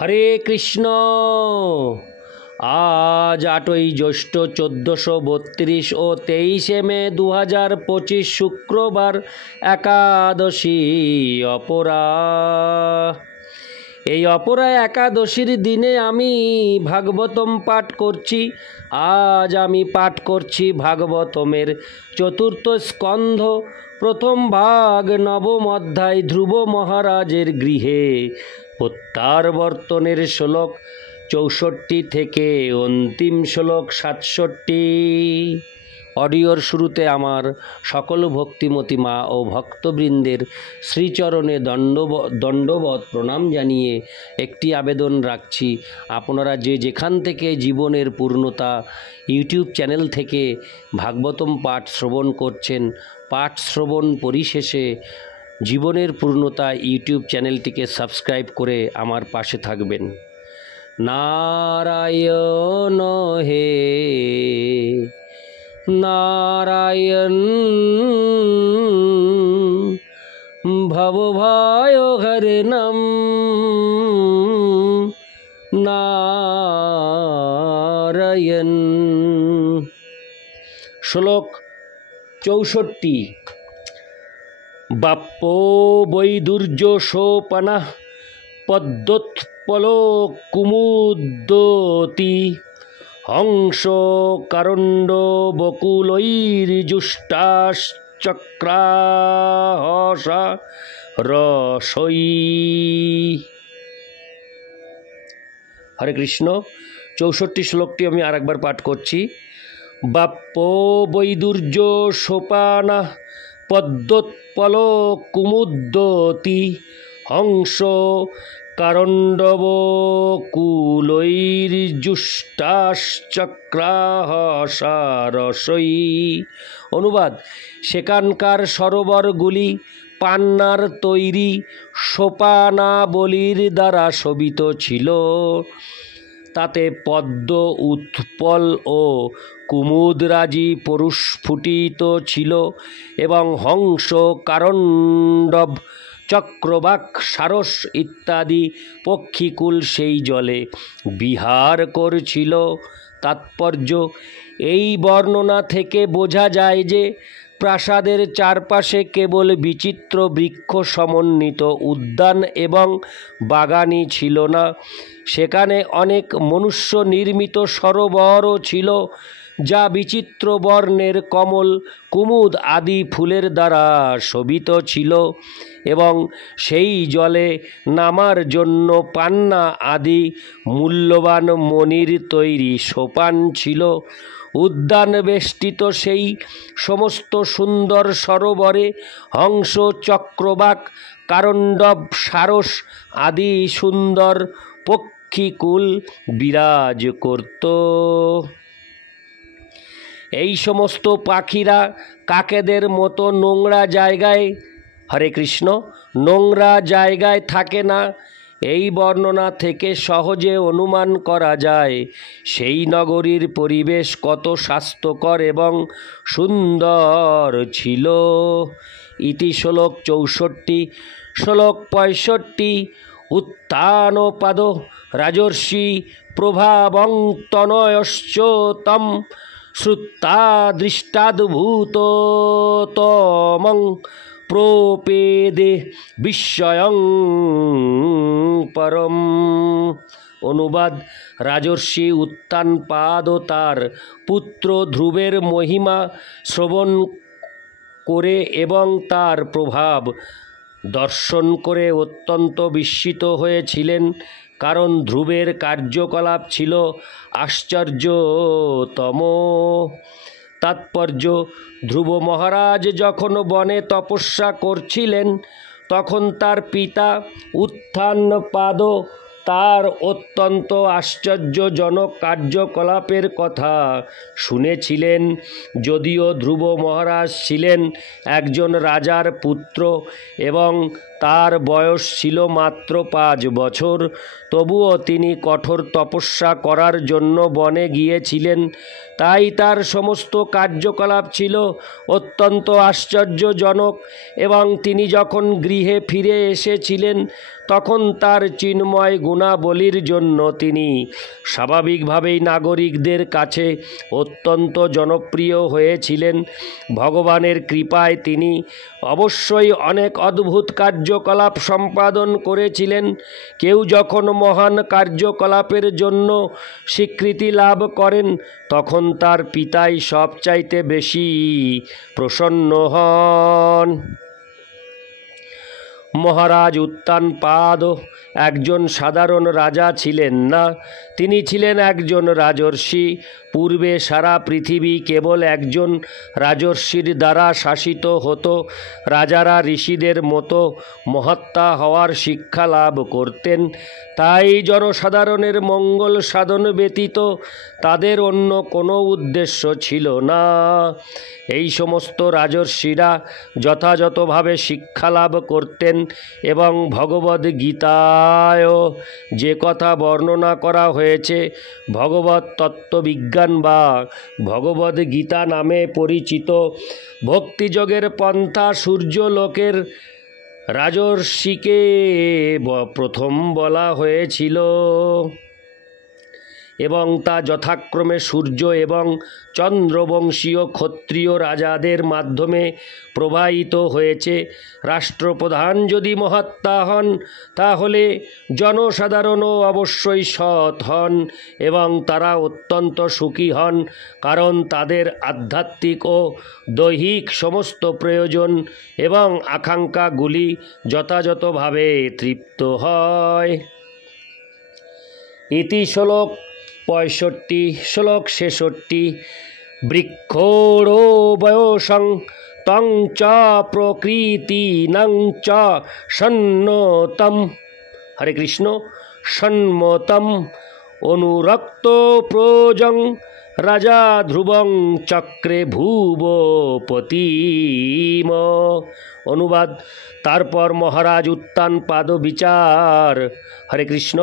হরে কৃষ্ণ। আজ 8ই জ্যৈষ্ঠ 1432 ও 23শে মে 2025 শুক্রবার, একাদশী অপরা। এই অপরা একাদশীর দিনে আমি ভাগবতম পাঠ করছি। আজ আমি পাঠ করছি ভাগবতমের 4র্থ স্কন্ধ, প্রথম ভাগ, নবম অধ্যায়, ধ্রুব মহারাজের গৃহে প্রত্যাবর্তনের শ্লোক 64 থেকে অন্তিম শ্লোক 67। অডিওর শুরুতে আমার সকল ভক্তিমতী মা ও ভক্তবৃন্দের শ্রীচরণে দণ্ডবত প্রণাম জানিয়ে একটি আবেদন রাখছি। আপনারা যে যেখান থেকে জীবনের পূর্ণতা ইউটিউব চ্যানেল থেকে ভাগবতম পাঠ শ্রবণ করছেন, পাঠ শ্রবণ পরিশেষে জীবনের পূর্ণতা ইউটিউব চ্যানেলটিকে সাবস্ক্রাইব করে আমার পাশে থাকবেন। নারায়ণ হে নারায়ণ, ভবভয় হরে নাম নারায়ণ। শ্লোক 64। বাপ্য বৈদুর্য সোপানঃ পদ্মোৎপলো কুমুদতি, হংস কারণ্ড বকুলৈর্জুষ্টাশ্চক্রাহসা রসৈ। হরে কৃষ্ণ। 64 শ্লোকটি আমি আরেকবার পাঠ করছি। বাপ্য বৈদুর্য সোপানঃ পদ্মোৎপল কুমুদতি, হংস কারণ্ডব কুলৈর্জুষ্টাশ্চক্রাহসা রসৈ। অনুবাদ: সেখানকার সরোবরগুলি পান্নার তৈরি সোপানাবলীর দ্বারা শোভিত ছিল। তাতে পদ্ম, উৎপল ও কুমুদরাজি প্রস্ফুটিত ছিল এবং হংস, কারণ্ডব, চক্রবাক, সারস ইত্যাদি পক্ষীকুল সেই জলে বিহার করছিল। তাৎপর্য: এই বর্ণনা থেকে বোঝা যায় যে প্রাসাদের চারপাশে কেবল বিচিত্র বৃক্ষ সমন্বিত উদ্যান এবং বাগানই ছিল না, সেখানে অনেক মনুষ্য নির্মিত সরোবরও ছিল, যা বিচিত্র বর্ণের কমল, কুমুদ আদি ফুলের দ্বারা শোভিত ছিল এবং সেই জলে নামার জন্য পান্না আদি মূল্যবান মণির তৈরি সোপান ছিল। উদ্যান বেষ্টিত সেই সমস্ত সুন্দর সরোবরে হংস, চক্রবাক, কারণ্ডব, সারস আদি সুন্দর পক্ষীকুল বিরাজ করত। এই সমস্ত পাখিরা কাকেদের মতো নোংরা জায়গায়, হরে কৃষ্ণ, নোংরা জায়গায় থাকে না। এই বর্ণনা থেকে সহজে অনুমান করা যায় সেই নগরীর পরিবেশ কত স্বাস্থ্যকর এবং সুন্দর ছিল। ইতি শ্লোক 64। শ্লোক 65। উত্থানপাদ রাজর্ষি প্রভাবং তনয়শ্চ তম শ্রুত্বা দৃষ্টাদ্ভূত তমং প্রপেদে বিস্ময়ং পরম। অনুবাদ: রাজর্ষি উত্থানপাদ ও তার পুত্র ধ্রুবের মহিমা শ্রবণ করে এবং তার প্রভাব দর্শন করে অত্যন্ত বিস্মিত হয়েছিলেন, কারণ ধ্রুবের কার্যকলাপ ছিল আশ্চর্যতম। তাৎপর্য: ধ্রুব মহারাজ যখন বনে তপস্যা করছিলেন, তখন তার পিতা উত্থানপাদ তার অত্যন্ত আশ্চর্যজনক কার্যকলাপের কথা শুনেছিলেন। যদিও ধ্রুব মহারাজ ছিলেন একজন রাজার পুত্র এবং তার বয়স ছিল মাত্র 5 বছর। তবুও তিনি কঠোর তপস্যা করার জন্য বনে গিয়েছিলেন। তাই তার সমস্ত কার্যকলাপ ছিল অত্যন্ত আশ্চর্যজনক, এবং তিনি যখন গৃহে ফিরে এসেছিলেন তখন তার চিন্ময় গুণাবলীর জন্য তিনি স্বাভাবিকভাবেই নাগরিকদের কাছে অত্যন্ত জনপ্রিয় হয়েছিলেন। ভগবানের কৃপায় তিনি অবশ্যই অনেক অদ্ভুত কার্যকলাপ সম্পাদন করেছিলেন। কেউ যখন মহান কার্যকলাপের জন্য স্বীকৃতি লাভ করেন তখন তার পিতাই সবচাইতে বেশি প্রসন্ন হন। মহারাজ উত্তানপাদ একজন সাধারণ রাজা ছিলেন না, তিনি ছিলেন একজন রাজর্ষি। পূর্বে সারা পৃথিবী কেবল একজন রাজর্ষির দ্বারা শাসিত হতো। রাজারা ঋষিদের মতো মহাত্মা হওয়ার শিক্ষা লাভ করতেন, তাই জনসাধারণের মঙ্গল সাধন ব্যতীত তাদের অন্য কোনো উদ্দেশ্য ছিল না। এই সমস্ত রাজর্ষিরা যথাযথভাবে শিক্ষা লাভ করতেন এবং ভগবদ্গীতায় যে কথা বর্ণনা করা হয়েছে, ভগবত তত্ত্ববিজ্ঞান বা ভগবদ্গীতা নামে পরিচিত ভক্তিযোগের পন্থা সূর্যলোকের রাজর্ষিকে প্রথম বলা হয়েছিল, এবং তা যথাক্রমে সূর্য এবং চন্দ্রবংশীয় ক্ষত্রিয় রাজাদের মাধ্যমে প্রবাহিত হয়েছে। রাষ্ট্রপ্রধান যদি মহাত্মা হন তাহলে জনসাধারণও অবশ্যই সৎ হন এবং তারা অত্যন্ত সুখী হন, কারণ তাদের আধ্যাত্মিক ও দৈহিক সমস্ত প্রয়োজন এবং আকাঙ্ক্ষাগুলি যথাযথভাবে তৃপ্ত হয়। ইতি শ্লোক 65। শ্লোক 66। বৃক্ষোড়ো বয়সং তং চ প্রকৃতিনং চ সন্নতম। হরে কৃষ্ণ। সন্মতম অনুরক্ত প্রজং রাজা ধ্রুবং চক্রে ভুবপতিম। অনুবাদ। তারপর মহারাজ উত্তানপাদ বিচার। হরে কৃষ্ণ।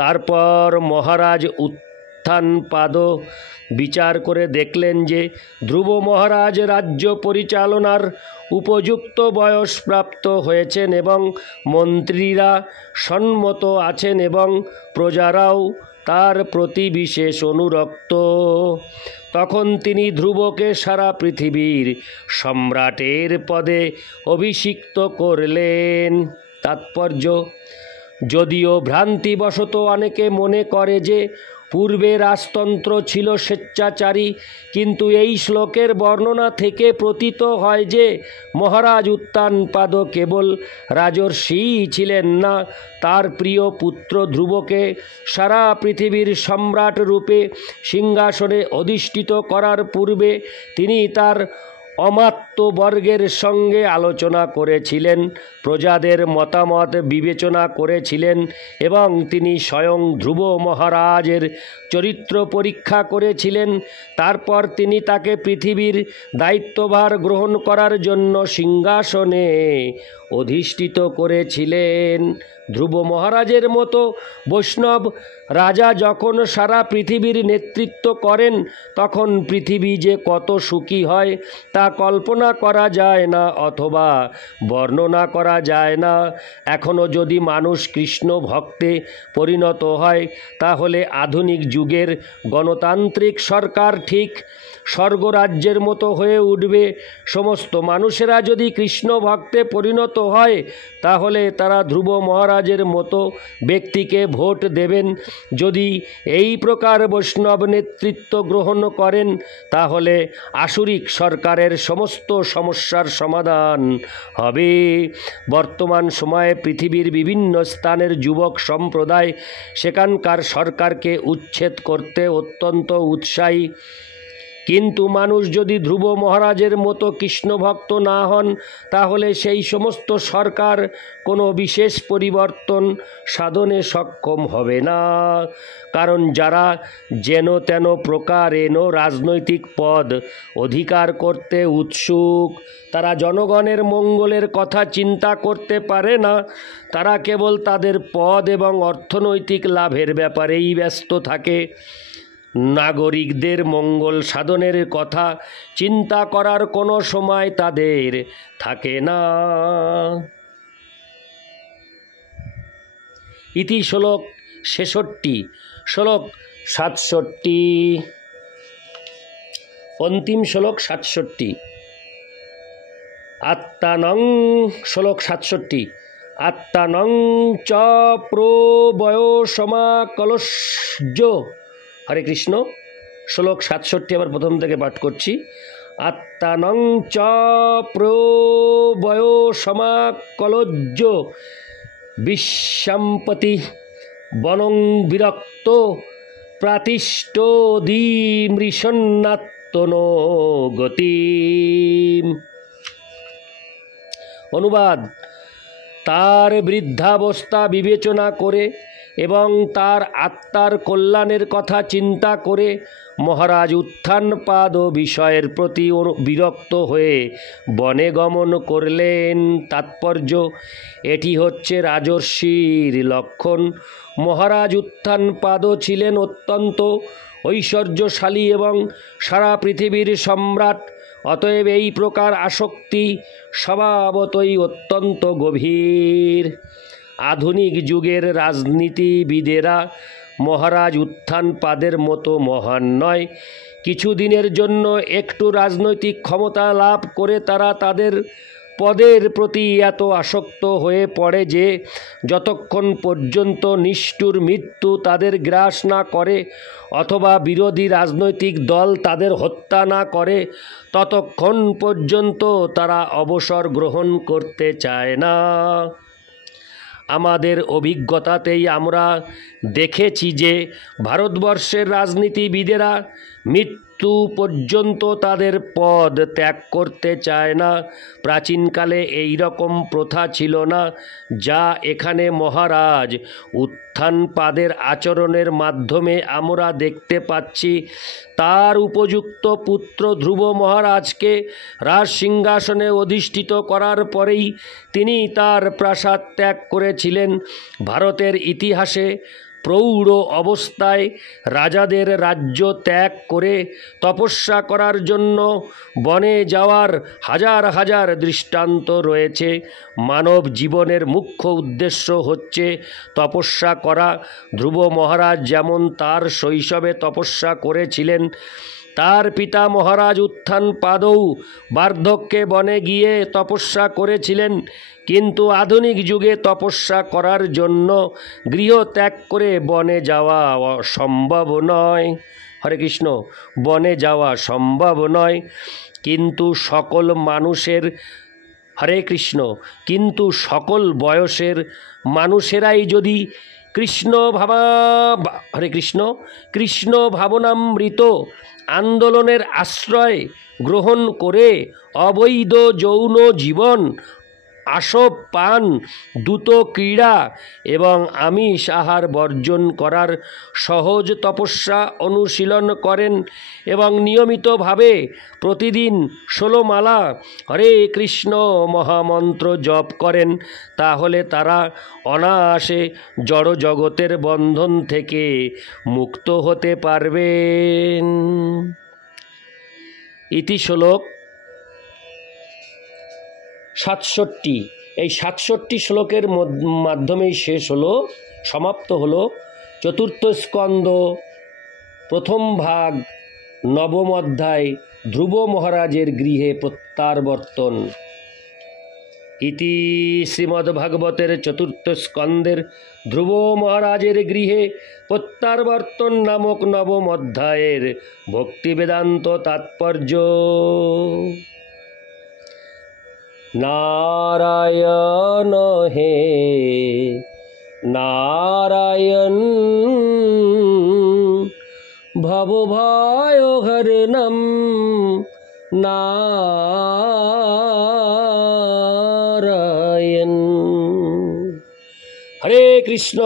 তারপর মহারাজ উত্থানপাদ বিচার করে দেখলেন যে ধ্রুব মহারাজ রাজ্য পরিচালনার উপযুক্ত বয়স প্রাপ্ত হয়েছেন এবং মন্ত্রীরা সম্মত আছেন এবং প্রজারাও তার প্রতি বিশেষ অনুরক্ত। তখন তিনি ধ্রুবকে সারা পৃথিবীর সম্রাটের পদে অভিষিক্ত করলেন। তাৎপর্য: যদিও ভ্রান্তিবশত অনেকে মনে করে যে পূর্বে রাজতন্ত্র ছিল স্বেচ্ছাচারী, কিন্তু এই শ্লোকের বর্ণনা থেকে প্রতীত হয় যে মহারাজ উত্তানপাদ কেবল রাজর্ষিই ছিলেন না, তার প্রিয় পুত্র ধ্রুবকে সারা পৃথিবীর সম্রাট রূপে সিংহাসনে অধিষ্ঠিত করার পূর্বে তিনি তার অমাত্যবর্গের সঙ্গে আলোচনা করেছিলেন, প্রজাদের মতামত বিবেচনা করেছিলেন এবং তিনি স্বয়ং ধ্রুব মহারাজের চরিত্র পরীক্ষা করেছিলেন। তারপর তিনি তাকে পৃথিবীর দায়িত্বভার গ্রহণ করার জন্য সিংহাসনে অধিষ্ঠিত করেছিলেন। ধ্রুব মহারাজের মতো বৈষ্ণব রাজা যখন সারা পৃথিবীর নেতৃত্ব করেন তখন পৃথিবী যে কত সুখী হয় তা কল্পনা করা যায় না অথবা বর্ণনা করা যায় না। এখনও যদি মানুষ কৃষ্ণ ভক্তে পরিণত হয় তাহলে আধুনিক যুগের গণতান্ত্রিক সরকার ঠিক স্বর্গরাজ্যের মতো হয়ে উঠবে। সমস্ত মানুষেরা যদি কৃষ্ণ ভক্তে পরিণত হয় তাহলে তারা ধ্রুব মহারাজের মতো ব্যক্তিকে ভোট দেবেন। যদি এই প্রকার বৈষ্ণব নেতৃত্ব গ্রহণ করেন তাহলে আসুরিক সরকারের সমস্ত সমস্যার সমাধান হবে। বর্তমান সময়ে পৃথিবীর বিভিন্ন স্থানের যুবক সম্প্রদায় সেখানকার সরকারকে উচ্ছেদ করতে অত্যন্ত উৎসাহী, কিন্তু মানুষ যদি ধ্রুব মহারাজের মতো কৃষ্ণ ভক্ত না হন, তাহলে সেই সমস্ত সরকার কোনো বিশেষ পরিবর্তন সাধনে সক্ষম হবে না। কারণ যারা যেন তেন প্রকারেণ রাজনৈতিক পদ অধিকার করতে উৎসুক, তারা জনগণের মঙ্গলের কথা চিন্তা করতে পারে না। তারা কেবল তাদের পদ এবং অর্থনৈতিক লাভের ব্যাপারেই ব্যস্ত থাকে। নাগরিকদের মঙ্গল সাধনের কথা চিন্তা করার কোনো সময় তাদের থাকে না। ইতি শ্লোক ৬৬। শ্লোক ৬৭, অন্তিম শ্লোক ৬৭। আত্মানং, শ্লোক ৬৭, আত্মানং চ প্রবয়সমাকলস্য। হরে কৃষ্ণ। শ্লোক ৬৭ আবার প্রথম থেকে পাঠ করছি। আত্মানং চ প্রবয়সমাকলজ্য বিশ্বাম্পতি বনং বিরক্ত প্রাতিষ্ঠোদিমৃষন্নাত্মনো গতিম। অনুবাদ: তার বৃদ্ধাবস্থা বিবেচনা করে এবং তার আত্মার কল্যাণের কথা চিন্তা করে মহারাজ উত্থানপাদ বিষয়ের প্রতি বিরক্ত হয়ে বনে গমন করলেন। তাৎপর্য: এটি হচ্ছে রাজর্ষির লক্ষণ। মহারাজ উত্থানপাদ ছিলেন অত্যন্ত ঐশ্বর্যশালী এবং সারা পৃথিবীর সম্রাট। অতএব এই প্রকার আসক্তি স্বভাবতই অত্যন্ত গভীর। আধুনিক যুগের রাজনীতিবিদেরা মহারাজ উত্থানপাদের মতো মহান নয়। কিছুদিনের জন্য একটু রাজনৈতিক ক্ষমতা লাভ করে তারা তাদের পদের প্রতি এত আসক্ত হয়ে পড়ে যে যতক্ষণ পর্যন্ত নিষ্ঠুর মৃত্যু তাদের গ্রাস না করে অথবা বিরোধী রাজনৈতিক দল তাদের হত্যা না করে, ততক্ষণ পর্যন্ত তারা অবসর গ্রহণ করতে চায় না। আমাদের অভিজ্ঞতাতেই আমরা দেখেছি যে ভারতবর্ষের রাজনীতিবিদেরা মৃত্যু পর্যন্ত তাদের পদ ত্যাগ করতে চায় না। প্রাচীনকালে এই রকম প্রথা ছিল না, যা এখানে মহারাজ উত্থানপাদের আচরণের মাধ্যমে আমরা দেখতে পাচ্ছি। তার উপযুক্ত পুত্র ধ্রুব মহারাজকে রাজসিংহাসনে অধিষ্ঠিত করার পরেই তিনি তার প্রাসাদ ত্যাগ করেছিলেন। ভারতের ইতিহাসে প্রৌঢ় অবস্থায় রাজাদের রাজ্য ত্যাগ করে তপস্যা করার জন্য বনে যাওয়ার হাজার হাজার দৃষ্টান্ত রয়েছে। মানব জীবনের মুখ্য উদ্দেশ্য হচ্ছে তপস্যা করা। ধ্রুব মহারাজ যেমন তার শৈশবে তপস্যা করেছিলেন, তার পিতা মহারাজ উত্থানপাদও বার্ধক্যে বনে গিয়ে তপস্যা করেছিলেন। কিন্তু আধুনিক যুগে তপস্যা করার জন্য গৃহ ত্যাগ করে বনে যাওয়া সম্ভব নয়। হরে কৃষ্ণ। বনে যাওয়া সম্ভব নয়। কিন্তু সকল মানুষের, হরে কৃষ্ণ, কিন্তু সকল বয়সের মানুষেরাই যদি হরে কৃষ্ণ, কৃষ্ণ ভাবনামৃত আন্দোলনের আশ্রয় গ্রহণ করে অবৈধ যৌন জীবন, আসব পান, দ্রুত ক্রীড়া এবং আমিষ আহার বর্জন করার সহজ তপস্যা অনুশীলন করেন এবং নিয়মিতভাবে প্রতিদিন 16 মালা হরে কৃষ্ণ মহামন্ত্র জপ করেন, তাহলে তারা অনায়াসে জড় জগতের বন্ধন থেকে মুক্ত হতে পারবেন। ইতি শ্লোক ৬৭। এই ৬৭ শ্লোকের মাধ্যমেই সমাপ্ত হলো চতুর্থ স্কন্দ প্রথম ভাগ, নবম অধ্যায়, ধ্রুব মহারাজের গৃহে প্রত্যাবর্তন। ইতি শ্রীমদ্ভাগবতের চতুর্থ স্কন্দের ধ্রুব মহারাজের গৃহে প্রত্যাবর্তন নামক নবম অধ্যায়ের ভক্তিবেদান্ত তাৎপর্য। নারায়ণ হে নারায়ণ, ভবভয়হরণম নারায়ণ। হরে কৃষ্ণ।